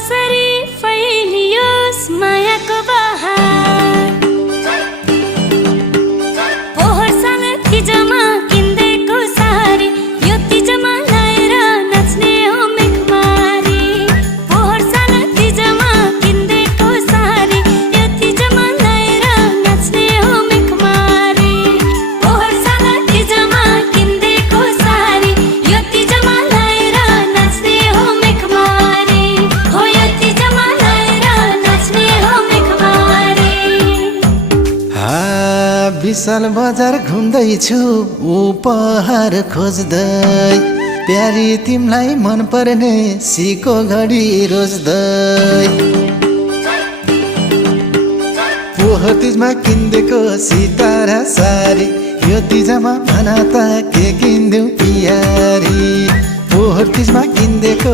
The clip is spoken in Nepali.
कसरी फैलियोस् मायाको बहार पोहोर साल तिजमा किन्देको सारी यो तिजमा लाएर नाच्ने हो मेघमारी पोहोर साल तिजमा किन्देको सारी यो तिजमा लाएर नाच्ने हो मेघमारी पोहोर साल तिजमा किन्देको सारी यो तिजमा लाएर नाच्ने हो मेघमारी हो यो तिजमा लाएर नाच्ने हो मेघमारी विशाल बजार घुम्दैछु उपहार खोज्दै प्यारी तिमलाई मन पर्ने सिको घडी रोज्दै पोहोर तिजमा किन्देको सितारा सारी यो तिजमा भन त के किन्देऊ पियारी पोहोर तिजमा किन्देको